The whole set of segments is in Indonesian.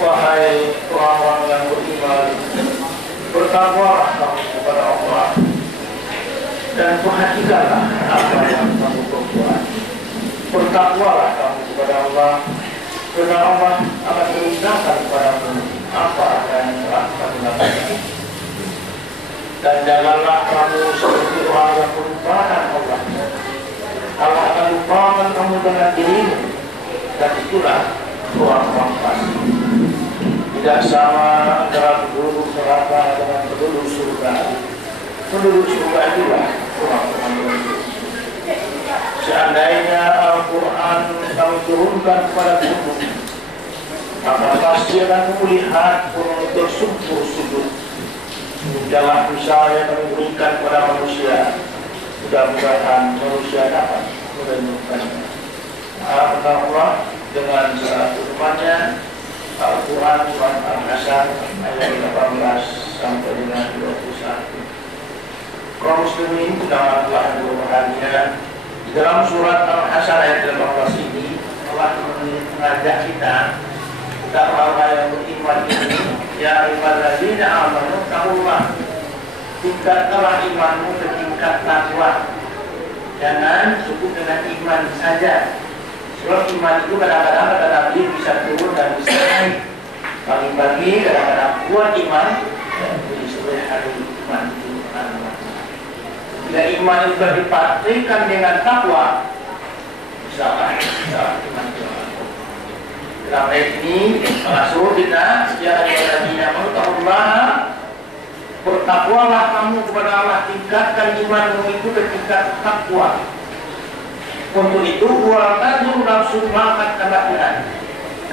Wahai orang-orang yang beriman, bertakwalah kamu kepada Allah dan perhatikanlah apa yang kamu perbuat. Bertakwalah kamu kepada Allah, karena Allah akan menunjukkan kepadamu apa yang telah kamu lakukan. Dan janganlah kamu seperti orang yang melupakan Allah. Allah akan lupakan kamu dengan dirimu, dan itulah orang-orang fasik. Tidak sama antara penduduk neraka dengan penduduk surga. Penduduk surga itulah orang-orang beriman. Seandainya Al-Quran kamu turunkan kepada gunung, maka pasti akan melihat gunung tersungkur sujud. Jangan misalnya kami berikan kepada manusia, mudah-mudahan manusia dapat merenungkannya. Allah dengan firman-Nya, Al-Quran surat Al-Hasyr ayat 18 sampai dengan 21. Kaum muslimin sedang telah berbahagia. Di dalam surat Al-Hasyr ayat 18 ini Allah mengajak kita orang yang beriman ini, ya ayyuhalladzina amanu taqullah, tingkatkanlah imanmu ke tingkat takwa. Jangan cukup dengan iman saja. Sebab iman itu kadang-kadang kata Nabi bisa turun dan bisa naik. Pagi-pagi kadang-kadang kuat iman, dan di sore hari iman itu lemah. Bila iman itu sudah dipastikan dengan takwa, bisa iman itu. Dalam ayat ini Rasul kita, ya ayyuhalladzina amanu taqullaha, bertakwalah kamu kepada Allah, tingkatkan imanmu itu ke tingkat takwa. Untuk itu wa'tazur nafsu ma'at kaba'iran.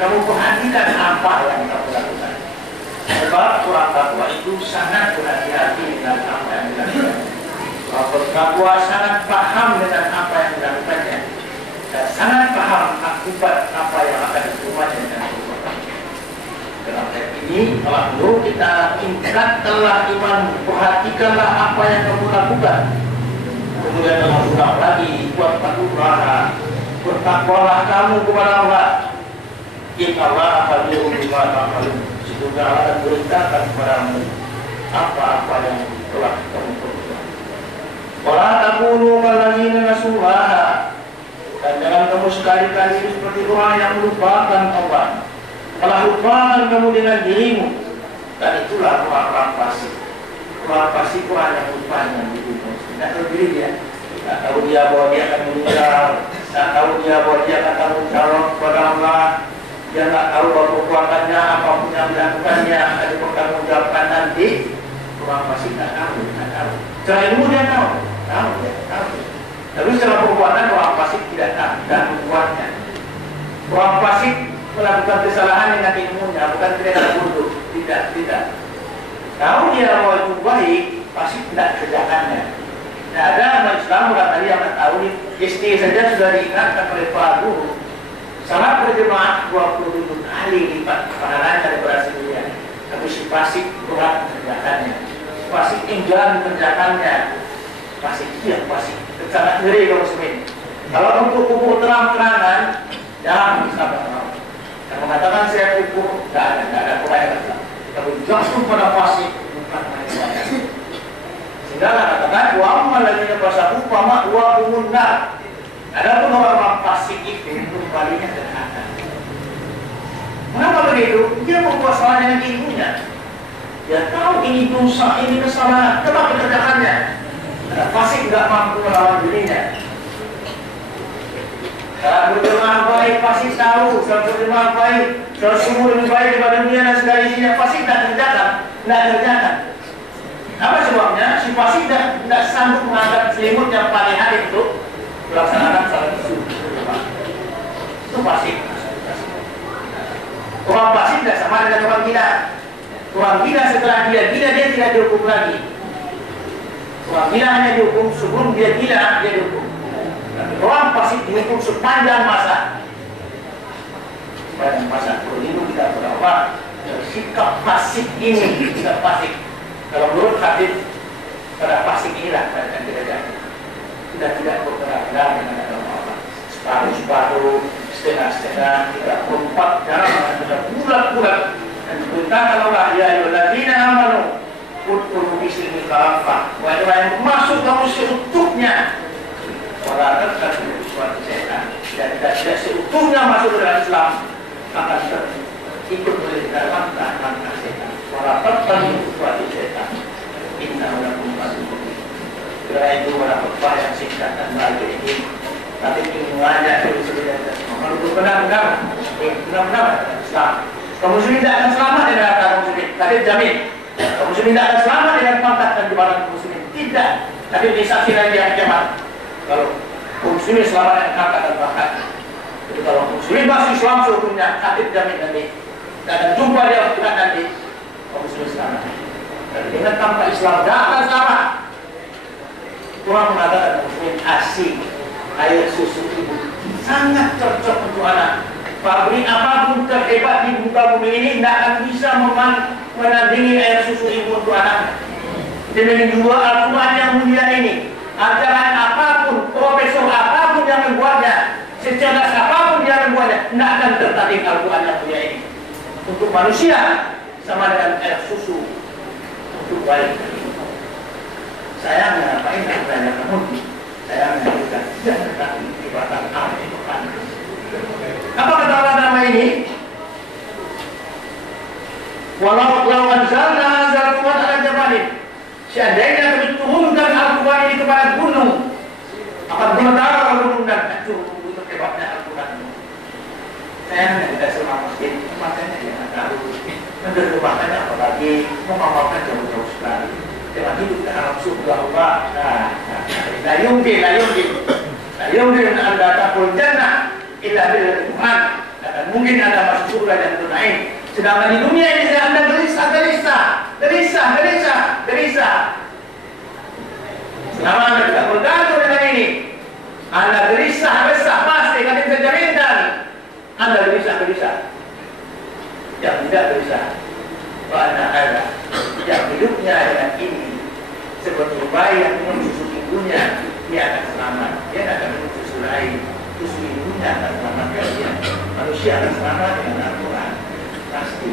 Kamu perhatikan apa yang kamu lakukan. Sebab orang takwa itu sangat berhati-hati dengan apa yang dilakukan. Orang bertakwa sangat paham dengan apa yang dilakukannya, dan sangat paham akibat apa yang akan diterimanya dengan perbuatan. Dalam ayat ini Allah menyuruh kita tingkatkanlah iman, perhatikanlah apa yang kamu lakukan. Kemudian Allah ulang lagi, wattaqullaha, bertakwalah kamu kepada Allah. Innallaha khabirun bima ta'malun. Sesungguhnya Allah akan beritakan kepadamu apa-apa yang telah kamu perbuat. Wala takunu kalladzina nasullaha, dan jangan kamu sekali-kali seperti orang yang melupakan Allah. Telah lupakan kamu dengan dirimu, dan itulah orang-orang fasik. Orang fasik orang yang lupanya di dunia. Tidak tahu diri dia, tidak tahu dia bahwa dia akan meninggal, tidak tahu dia bahwa dia akan tanggung jawab kepada Allah. Dia tidak tahu bahwa perbuatannya apapun yang dilakukannya akan dipertanggungjawabkan nanti. Orang fasik tidak tahu. Secara ilmu dia tahu. Tapi secara perbuatan orang fasik tidak tahu dan membuatnya. Orang fasik melakukan kesalahan dengan ilmunya, bukan tidak bodoh. Tidak. Tahu dia bahwa itu baik, pasti tidak kerjakannya. Tidak ada amal Islam orang tadi yang tahu SD saja sudah diingatkan oleh para guru. Salat berjemaah 27 kali lipat pahalanya daripada sebelumnya. Tapi si fasik berat mengerjakannya. Fasik enggan mengerjakannya. Fasik dia fasik. Sangat ngeri kaum muslimin. Kalau untuk kubur terang-terangan, jangan sabar. Yang mengatakan saya kubur, tidak ada Quran. Tapi langsung pada fasik bukan manusia. Sehingga katakan wa ammal ladzina fasaku fama wa umunnar. Adapun orang fasik itu kembalinya ke neraka. Kenapa begitu? Dia membuat salah dengan ilmunya. Dia tahu ini dosa, ini kesalahan, tetap dikerjakannya. amal baik, kalau sumur lebih baik daripada dunia dan segala isinya, pasti tidak kerjakan, tidak kerjakan. Apa sebabnya? Si pasti tidak sanggup menganggap selimut yang paling hari itu melaksanakan salat subuh. Itu pasti. Orang pasti tidak sama dengan orang gila. Orang gila setelah dia gila dia tidak dihukum lagi. Orang gila hanya dihukum sebelum dia gila dia dihukum. Orang pasti dihukum sepanjang masa. Sepanjang masa. Kalau itu kita berapa sikap fasik ini tidak fasik. Kalau menurut hadis pada fasik inilah pada tidak tidak bergerak dengan agama Allah. Separuh-separuh, setengah-setengah, tidak berempat dalam sudah bulat-bulat dan diperintahkan Allah ya ayyuhalladzina amanu udkhulu fi silmi kafah. Wahai yang masuk kamu seutuhnya. Wala tattabi'u khutuwati syaitan. Dan tidak seutuhnya masuk ke dalam Islam akan ikut dalam langkah setan. Wala tattabi'u khutuwati syaitan. Innahu lakum aduwwun. Kira itu wala khutbah yang singkat dan baik ini. Tapi ingin mengajak dari solidaritas. Kalau benar-benar Islam. Kaum muslimin tidak akan selamat di neraka kaum muslimin. Tapi jamin. Kaum muslimin tidak akan selamat dengan pangkat dan jabatan kaum muslimin. Tidak. Tapi disaksikan di hari kiamat. Kalau kaum muslimin selamat dengan pangkat dan pangkat. Jadi kalau kaum muslimin masih Islam seutuhnya, hadis jamin nanti. Tidak akan jumpa dia waktu nanti. Kaum muslimin selamat. Dan dengan tanpa Islam tidak akan selamat. Tuhan mengatakan kaum muslimin asing. Air susu ibu sangat cocok untuk anak. Pabrik apapun terhebat di muka bumi ini tidak akan bisa menandingi air susu ibu untuk anak. Demikian juga Al-Quran yang mulia ini, ajaran apapun, profesor apapun yang membuatnya, secerdas apapun yang membuatnya, tidak akan tertanding Al-Quran yang mulia ini. Untuk manusia sama dengan air susu untuk bayi. Sayangnya apa ini banyak namun saya menyebutkan tidak tetapi ibarat amal itu kan. Apa kata ulama ini? Walau anzalna hadzal Qur'an ala jabalin. Seandainya kami turunkan Al-Quran ini kepada gunung, akan gemetar gunung dan hancur untuk hebatnya Al-Quran. Saya tidak selama masjid, makanya jangan tahu. Mendermakannya apalagi mengamalkan jauh-jauh sekali. Dengan hidup dalam surga Allah. La yumkin anda takul jannah illa bil Tuhan. Dan mungkin anda masuk surga dan tunain. Sedangkan di dunia ini anda gelisah. Selama anda tidak bergantung dengan ini, anda gelisah pasti kami bisa jaminkan. Anda gelisah. Yang tidak gelisah, anda ada yang hidupnya dengan ini seperti bayi yang menyusu ibunya, dia akan selamat. Dia akan menyusu lain, susu ibunya akan selamat. Manusia akan selamat dengan Al-Quran. Pasti.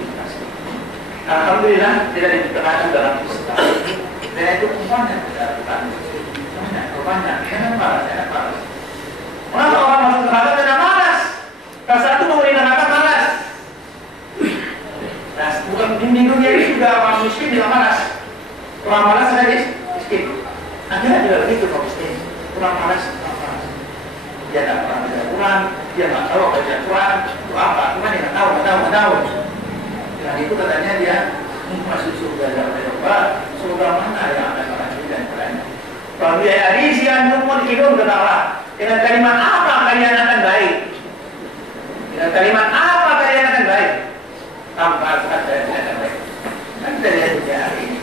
Alhamdulillah tidak diterangkan dalam Islam. Dan itu banyak Al-Quran. Banyak. Enak malas. Mengapa orang masuk neraka tidak malas? Rasa itu mau di neraka malas. Nah, bukan di dunia ini juga orang miskin juga malas. Orang malas ada miskin. Akhirnya juga begitu kalau miskin. Orang malas. Dia tidak pernah baca Quran, dia nggak tahu baca Quran itu apa. Cuma dia nggak tahu. Dengan itu katanya dia masuk surga Allah. Surga mana yang akan melanjutkan dan lain. Kalau dia hadis yang numur hidung kata Allah. Dengan kalimat apa kalian akan baik? Tanpa Al-Quran tidak akan baik. Dan kita lihat dunia hari ini.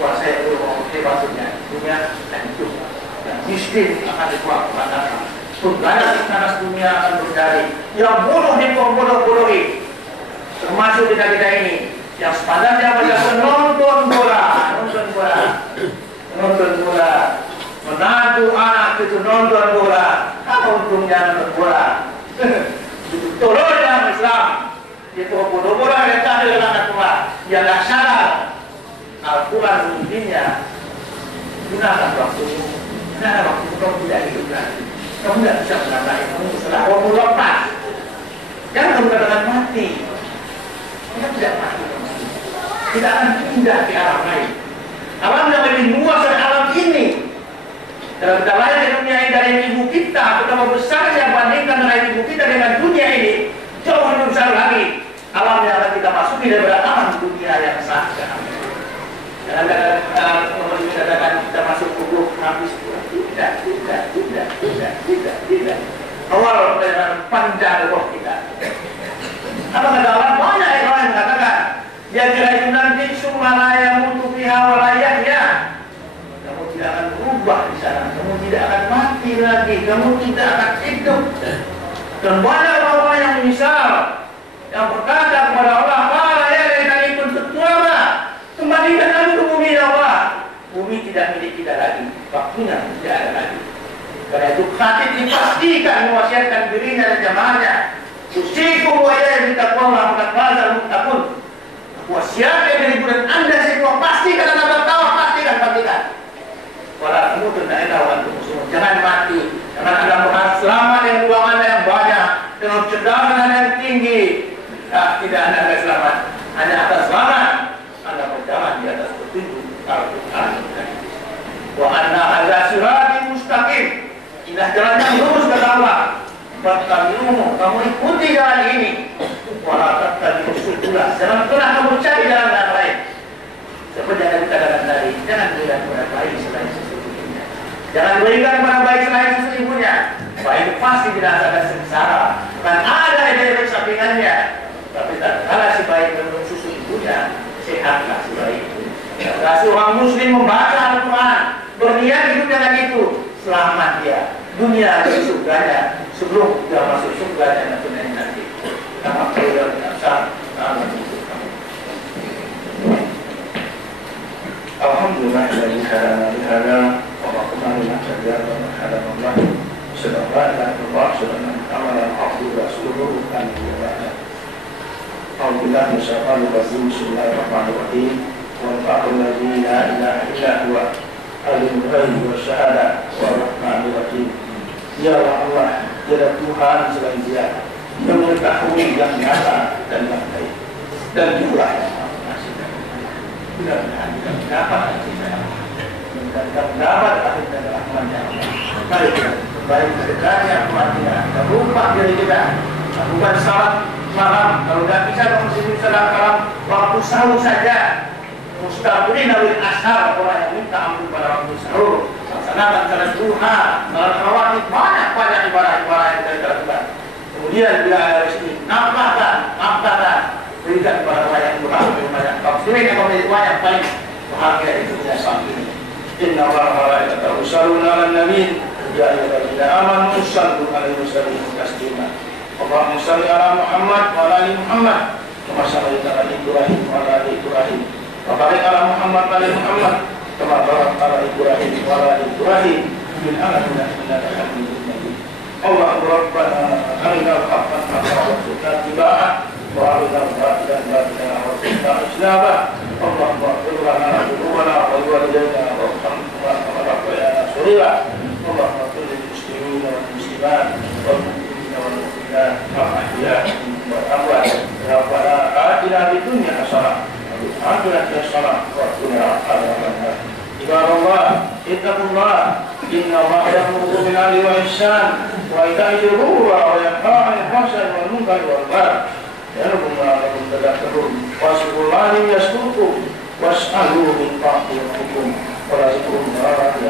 Puasa itu maksudnya dunia hancur. Yang miskin akan dibuat kepada panas dunia akan berdari. Yang bodoh dibodoh-bodohi. Termasuk kita ini yang sepadannya adalah nonton bola. Menantu anak itu nonton bola. Apa untungnya nonton bola? Tolongnya Islam. Itu bodoh-bodoh yang tahu dengan Al-Quran. Yang tak sadar Al-Quran intinya gunakan waktumu. Gunakan waktu kamu tidak hidup lagi. Kamu tidak bisa menambah ilmu setelah kamu lepas. Jangan kamu katakan mati. Kita tidak mati. Kita akan pindah ke alam lain. Alam yang lebih luas dari alam ini. Kalau kita lahir di dunia ini dari ibu kita, betapa besar yang bandingkan dengan ibu kita dengan dunia ini. daripada alam dunia yang sah. Kadang-kadang kita masuk kubur habis tidak. Awal perjalanan panjang roh kita. Apa kata Allah? Banyak yang mengatakan, ya kira itu nanti sumalaya mutu piha walayahnya. Kamu tidak akan berubah di sana, kamu tidak akan mati lagi, kamu tidak akan hidup. Dan banyak orang yang menyesal, yang berkata kepada Allah, "Qala ya laitani kuntu turaba." Kembalikan kami ke bumi ya Allah. Bumi tidak milik kita lagi, waktunya tidak ada lagi. Karena itu khatib dipastikan mewasiatkan dirinya dan jamaahnya. Usikum wa ya bitaqwallah faqad fazal muttaqun. Wasiatkan diri dan Anda semua pastikan Anda bertawa, pastikan. Wala tamutun illa wa antum muslimun. Jangan mati, jangan Anda berharap selamat dengan uang Anda yang banyak, dengan kecerdasan Anda yang tinggi. Tidak Anda selamat, hanya atas selamat Anda berjalan di atas petunjuk Al-Quran. Wa anna hadza siratal mustaqim. Inilah jalan yang lurus kata Allah. Fattabi'uhu, kamu ikuti jalan ini. Wa la tattabi'us subula. Jangan pernah kamu cari jalan yang lain. Seperti yang kita katakan tadi, jangan berikan kepada baik selain sesungguhnya. Jangan berikan kepada baik selain sesungguhnya. Baik pasti tidak akan sengsara. Kan ada efek sampingannya. Tapi tak kalah si baik menurut susu ibunya, sehatlah si baik itu. Kalau seorang muslim membaca Al-Quran, berniat hidup dengan itu, selamat dia. Dunia dan surganya, sebelum dia masuk surganya nanti. Nama Allah Asal, nama itu. Alhamdulillah dari hadana wa qulna sajada wa hadana sallallahu alaihi wasallam. Alhamdulillah musyafa'al wazim bismillahirrahmanirrahim. Wa ta'alladzi la ilaha illa huwa alimul ghaibi wasyahada wa rahmanir rahim. Ya Allah, tiada Tuhan selain Dia yang mengetahui yang nyata dan yang baik, dan Dialah yang Maha Pengasih. Mudah-mudahan kita mendapat dan kita mendapat akhir dan rahmatnya. Mari kita kembali ke dekatnya rahmatnya. Kita lupa diri kita, bukan salat malam. Kalau tidak bisa kamu sini salat malam waktu sahur saja. Mustaqbilina bil ashar, orang yang minta ampun pada waktu sahur. Laksanakan salat duha, salat rawatib, banyak ibadah-ibadah yang kita lakukan. Kemudian bila ada rezeki, nafkahkan, berikan kepada orang yang berhak banyak. Muslimin yang memiliki uang yang paling bahagia itu dunia saat ini. Inna Allaha wa malaikatahu yusholluna 'alan nabi, ya ayyuhalladzina amanu shallu 'alaihi wa sallimu taslima. Allahumma shalli 'ala Muhammad wa 'ala ali Muhammad, kama shallaita 'ala Ibrahim wa 'ala ali Ibrahim. Wa barik 'ala Muhammad wa 'ala Muhammad, kama barakta 'ala Ibrahim wa 'ala ali Ibrahim fil 'alamin innaka Hamidum Majid. Allahumma rabbana arinal haqqan haqqan warzuqna ittiba'ah wa arinal batilan batilan warzuqna ijtinabah. Allahumma ighfir lana dhunubana wa liwalidayna warhamhuma kama rabbayana shaghira. Allahumma ighfir lil muslimina wal muslimat wal mu'minina wal mu'minat wal ahya'i wal amwat. Rabbana atina fid dunya hasanah wa fil akhirati hasanah wa qina adzaban nar. Ibadallah, ittaqullah. Inna Allah ya'muru bil 'adli wal ihsan wa ita'i dzil qurba wa yanha 'anil fahsya'i wal munkari wal baghi. Ya'lamu la'allakum tadhakkarun. Wasqullaha yaskurkum was'aluhu min fadlihi wa la zikrullahi